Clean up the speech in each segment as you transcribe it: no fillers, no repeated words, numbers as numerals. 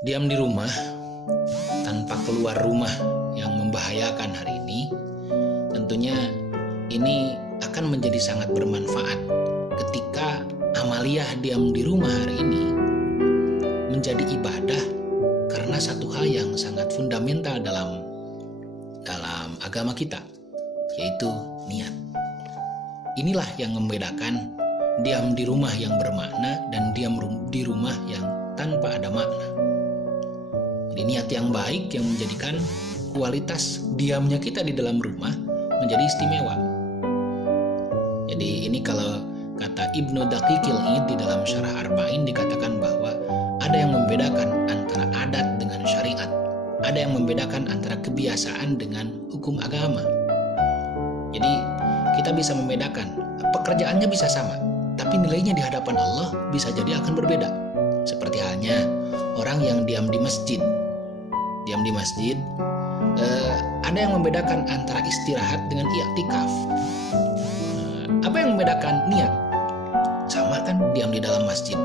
Diam di rumah tanpa keluar rumah yang membahayakan hari ini, tentunya ini akan menjadi sangat bermanfaat ketika amaliyah diam di rumah hari ini menjadi ibadah karena satu hal yang sangat fundamental dalam agama kita, yaitu niat. Inilah yang membedakan diam di rumah yang bermakna dan diam di rumah yang tanpa ada makna. Jadi niat yang baik yang menjadikan kualitas diamnya kita di dalam rumah menjadi istimewa. Jadi ini kalau kata Ibnu Daqiqil Id di dalam Syarah Arba'in dikatakan bahwa ada yang membedakan antara adat dengan syariat, ada yang membedakan antara kebiasaan dengan hukum agama. Jadi kita bisa membedakan, pekerjaannya bisa sama, tapi nilainya di hadapan Allah bisa jadi akan berbeda. Seperti halnya orang yang diam di masjid. Diam di masjid, ada yang membedakan antara istirahat dengan i'tikaf. Apa yang membedakan niat? Sama kan, diam di dalam masjid.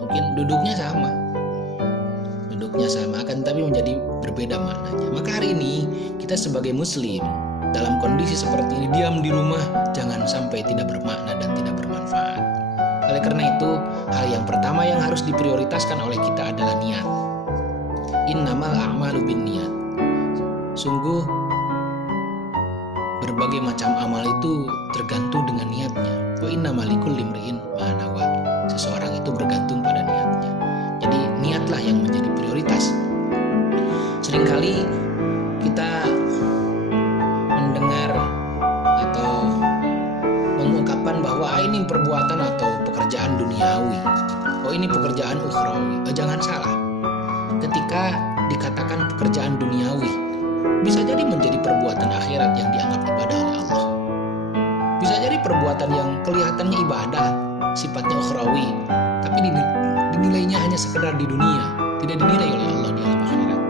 Mungkin duduknya sama, akan tapi menjadi berbeda maknanya. Maka hari ini kita sebagai muslim dalam kondisi seperti ini, diam di rumah jangan sampai tidak bermakna dan tidak bermanfaat. Oleh karena itu, hal yang pertama yang harus diprioritaskan oleh kita adalah niat. Innamal a'malu binniyat. Sungguh berbagai macam amal itu tergantung dengan niatnya. Wa innamal likulli imri'in ma nawa. Seseorang itu bergantung pada niatnya. Jadi niatlah yang menjadi prioritas. Seringkali kita mendengar atau mengungkapkan bahwa ini perbuatan atau pekerjaan duniawi, ini pekerjaan ukhrawi. Jangan salah, ketika dikatakan pekerjaan duniawi bisa jadi menjadi perbuatan akhirat yang dianggap ibadah oleh Allah. Bisa jadi perbuatan yang kelihatannya ibadah, sifatnya ukhrawi, tapi dinilainya hanya sekedar di dunia, tidak dinilai oleh Allah di alam akhirat.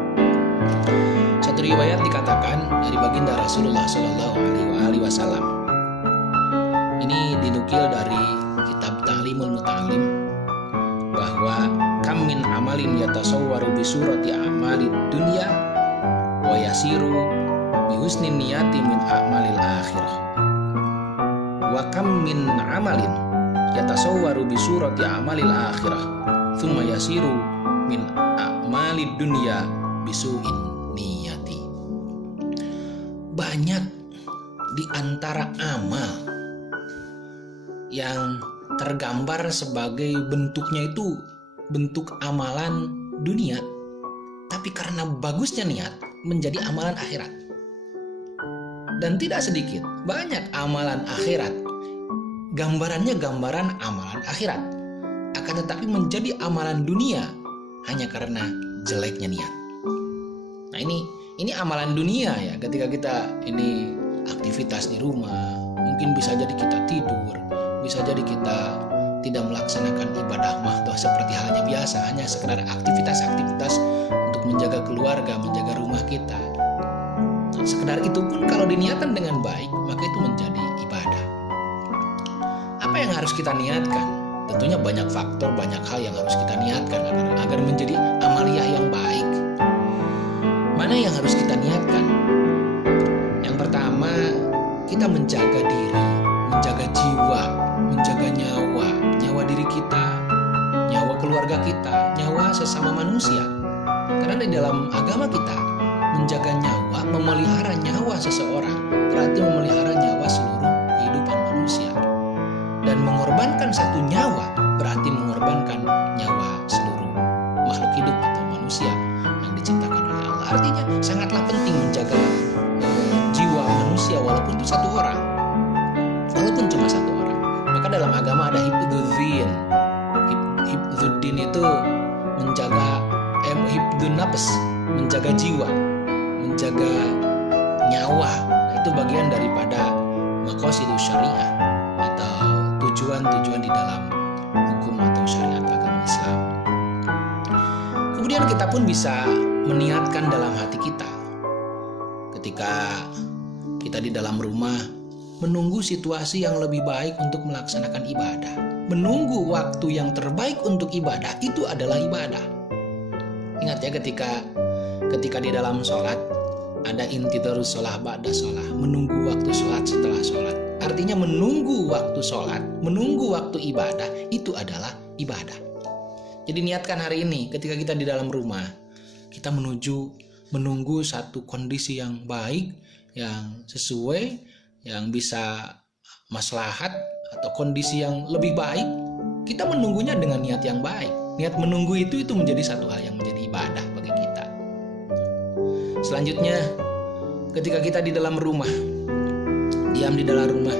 Satu riwayat dikatakan dari baginda Rasulullah Shallallahu Alaihi Wasallam. Ini dinukil dari kitab Ta'limul Muta'allim bahwa kam min amalin yatasawwaru bi surati a'malid dunya wa yasiru bi husnin niyati min a'malil akhirah. Wa kam min amalin yatasawwaru bi surati a'malil akhirah thumma yasiru min a'malid dunya bisu'in niyati. Banyak di antara amal yang tergambar sebagai bentuknya itu bentuk amalan dunia, tapi karena bagusnya niat menjadi amalan akhirat. Dan tidak sedikit, banyak amalan akhirat gambarannya gambaran amalan akhirat, akan tetapi menjadi amalan dunia hanya karena jeleknya niat. Nah ini amalan dunia ya, ketika kita ini aktivitas di rumah, mungkin bisa jadi kita tidur, bisa jadi kita tidak melaksanakan ibadah mahdoh seperti halnya biasa, hanya sekedar aktivitas-aktivitas untuk menjaga keluarga, menjaga rumah kita. Nah, sekedar itu pun kalau diniatkan dengan baik, maka itu menjadi ibadah. Apa yang harus kita niatkan? Tentunya banyak faktor, banyak hal yang harus kita niatkan agar menjadi amaliyah yang baik. Mana yang harus kita niatkan? Yang pertama, kita menjaga diri, menjaga jiwa, menjaga nyawa diri kita, nyawa keluarga kita, nyawa sesama manusia. Karena di dalam agama kita, menjaga nyawa, memelihara nyawa seseorang berarti memelihara nyawa seluruh kehidupan manusia. Dan mengorbankan satu nyawa berarti mengorbankan nyawa seluruh makhluk hidup atau manusia yang diciptakan oleh Allah. Artinya sangatlah penting menjaga jiwa manusia walaupun itu satu orang, walaupun cuma satu orang. Maka dalam agama ada hifdzuddin. Hifdzuddin itu menjaga hifdzun nafs, menjaga jiwa, menjaga nyawa. Nah, itu bagian daripada maqasidus syariah atau tujuan-tujuan di dalam hukum atau syariat agama Islam. Kemudian kita pun bisa meniatkan dalam hati kita ketika kita di dalam rumah menunggu situasi yang lebih baik untuk melaksanakan ibadah. Menunggu waktu yang terbaik untuk ibadah itu adalah ibadah. Ingat Ingat ya, ketika di dalam sholat ada intidharus sholah ba'da sholah, menunggu waktu sholat setelah sholat. Artinya menunggu waktu sholat, menunggu waktu ibadah, itu adalah ibadah. Jadi niatkan hari ini ketika kita di dalam rumah, kita menunggu satu kondisi yang baik, yang sesuai, yang bisa maslahat atau kondisi yang lebih baik. Kita menunggunya dengan niat yang baik. Niat menunggu itu menjadi satu hal yang menjadi ibadah bagi kita. Selanjutnya, ketika kita di dalam rumah, diam di dalam rumah,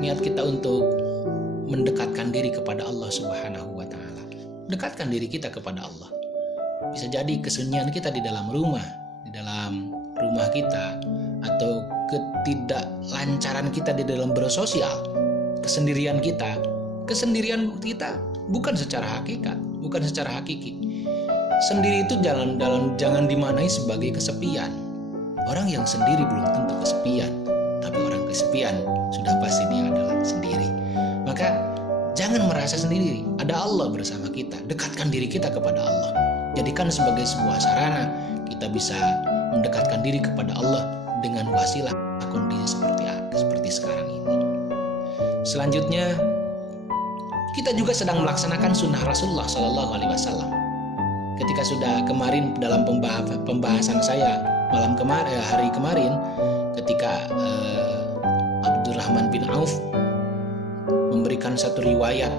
niat kita untuk mendekatkan diri kepada Allah Subhanahu wa Ta'ala. Dekatkan diri kita kepada Allah. Bisa jadi kesunyian kita di dalam rumah kita, atau ketidaklancaran kita di dalam bersosial, kesendirian kita bukan secara hakikat, bukan secara hakiki. Sendiri itu jangan dimaknai sebagai kesepian. Orang yang sendiri belum tentu kesepian, tapi orang kesepian sudah pasti dia adalah sendiri. Maka jangan merasa sendiri, ada Allah bersama kita. Dekatkan diri kita kepada Allah. Jadikan sebagai sebuah sarana kita bisa mendekatkan diri kepada Allah dengan wasilah kondisi seperti sekarang ini. Selanjutnya, kita juga sedang melaksanakan sunnah Rasulullah SAW. Ketika sudah kemarin dalam pembahasan saya hari kemarin, ketika Abdurrahman bin Auf memberikan satu riwayat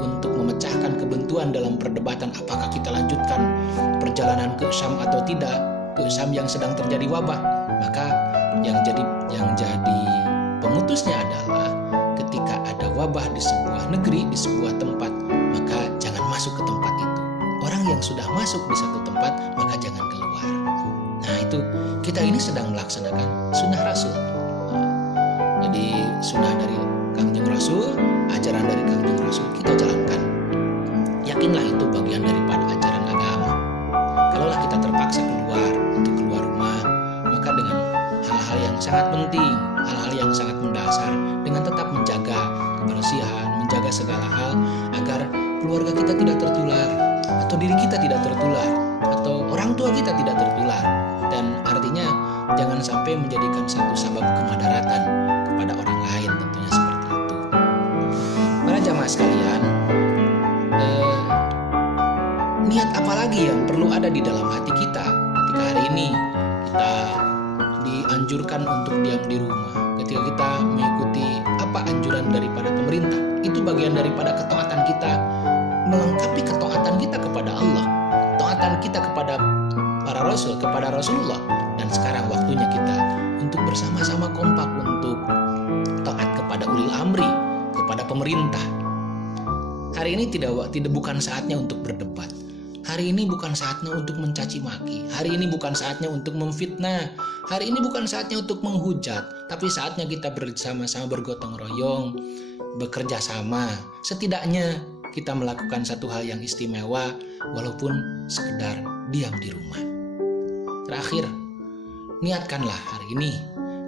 untuk memecahkan kebentuan dalam perdebatan apakah kita lanjutkan perjalanan ke Syam atau tidak, ke Syam yang sedang terjadi wabah. Maka yang jadi pemutusnya adalah ketika ada wabah di sebuah negeri, di sebuah tempat, maka jangan masuk ke tempat itu. Orang yang sudah masuk di satu tempat, maka jangan keluar. Nah, itu kita ini sedang melaksanakan sunnah Rasul. Jadi sunnah dari Kangjeng Rasul, ajaran dari Kangjeng Rasul kita jalankan. Yakinlah itu bagian daripada ajaran agama. Kalaulah kita terpaksa untuk keluar rumah, maka dengan hal-hal yang sangat penting, hal-hal yang sangat mendasar, dengan tetap menjaga kebersihan, menjaga segala hal agar keluarga kita tidak tertular, atau diri kita tidak tertular, atau orang tua kita tidak tertular. Dan artinya jangan sampai menjadikan satu sebab kemadaratan kepada orang lain, tentunya seperti itu. Para jamaah sekalian, niat apa lagi yang perlu ada di dalam hati kita ketika hari ini kita dianjurkan untuk diam di rumah, ketika kita mengikuti apa anjuran daripada pemerintah? Itu bagian daripada ketaatan kita, melengkapi ketaatan kita kepada Allah, ketaatan kita kepada para rasul, kepada Rasulullah. Dan sekarang waktunya kita untuk bersama-sama kompak untuk taat kepada ulil amri, kepada pemerintah. Hari ini bukan saatnya untuk berdebat. Hari ini bukan saatnya untuk mencaci maki. Hari ini bukan saatnya untuk memfitnah. Hari ini bukan saatnya untuk menghujat. Tapi saatnya kita bersama-sama bergotong royong, bekerja sama. Setidaknya kita melakukan satu hal yang istimewa, walaupun sekedar diam di rumah. Terakhir, niatkanlah hari ini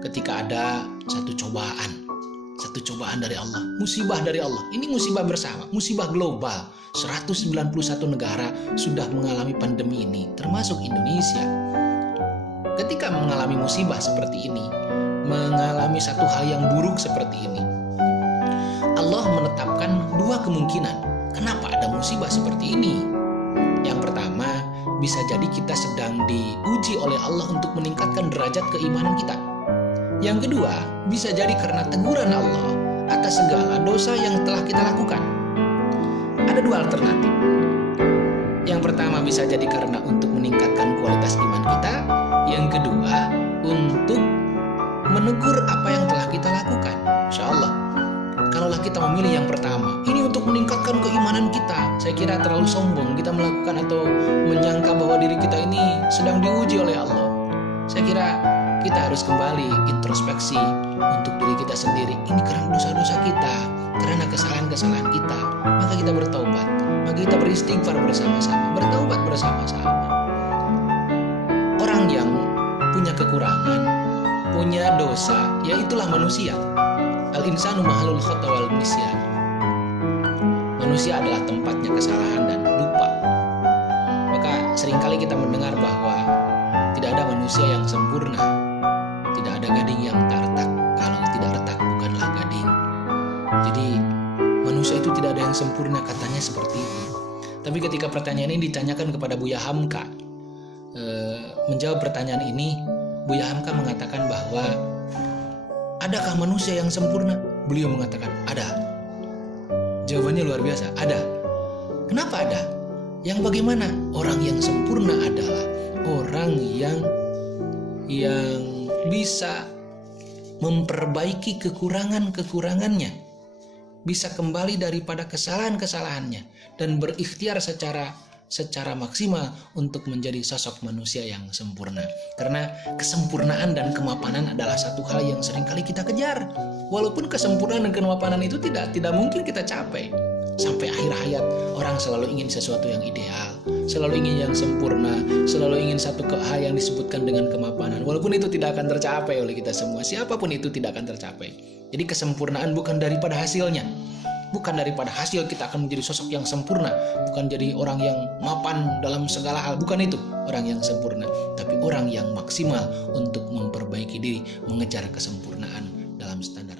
ketika ada satu cobaan dari Allah, musibah dari Allah. Ini musibah bersama, musibah global. 191 negara sudah mengalami pandemi ini, termasuk Indonesia. Ketika mengalami musibah seperti ini, mengalami satu hal yang buruk seperti ini, Allah menetapkan dua kemungkinan kenapa ada musibah seperti ini. Yang pertama, bisa jadi kita sedang diuji oleh Allah untuk meningkatkan derajat keimanan kita. Yang kedua, bisa jadi karena teguran Allah atas segala dosa yang telah kita lakukan. Ada dua alternatif. Yang pertama bisa jadi karena untuk meningkatkan kualitas iman kita. Yang kedua, untuk menegur apa yang telah kita lakukan. Insya Allah, kalaulah kita memilih yang pertama, ini untuk meningkatkan keimanan kita, saya kira terlalu sombong kita melakukan atau menyangka bahwa diri kita ini sedang diuji oleh Allah. Saya kira kita harus kembali introspeksi untuk diri kita sendiri. Ini karena dosa-dosa kita, karena kesalahan-kesalahan kita. Maka kita bertaubat, maka kita beristighfar bersama-sama, bertaubat bersama-sama. Orang yang punya kekurangan, punya dosa, ya itulah manusia. Al-insanu mahalul khata wal nisyan. Manusia adalah tempatnya kesalahan dan lupa. Maka Seringkali kita mendengar bahwa tidak ada manusia yang sempurna. Tidak ada gading yang tak retak. Kalau tidak retak bukanlah gading. Jadi manusia itu tidak ada yang sempurna, katanya seperti itu. Tapi ketika pertanyaan ini ditanyakan kepada Buya Hamka, menjawab pertanyaan ini, Buya Hamka mengatakan bahwa adakah manusia yang sempurna? Beliau mengatakan ada. Jawabannya luar biasa, ada. Kenapa ada? Yang bagaimana? Orang yang sempurna adalah orang yang bisa memperbaiki kekurangannya, bisa kembali daripada kesalahan-kesalahannya dan berikhtiar secara maksimal untuk menjadi sosok manusia yang sempurna. Karena kesempurnaan dan kemapanan adalah satu hal yang seringkali kita kejar. Walaupun kesempurnaan dan kemapanan itu tidak mungkin kita capai. Sampai akhir hayat, orang selalu ingin sesuatu yang ideal, selalu ingin yang sempurna, selalu ingin satu hal yang disebutkan dengan kemapanan. Walaupun itu tidak akan tercapai oleh kita semua, siapapun itu tidak akan tercapai. Jadi kesempurnaan bukan daripada hasilnya, bukan daripada hasil kita akan menjadi sosok yang sempurna, bukan jadi orang yang mapan dalam segala hal, bukan itu orang yang sempurna, tapi orang yang maksimal untuk memperbaiki diri, mengejar kesempurnaan dalam standar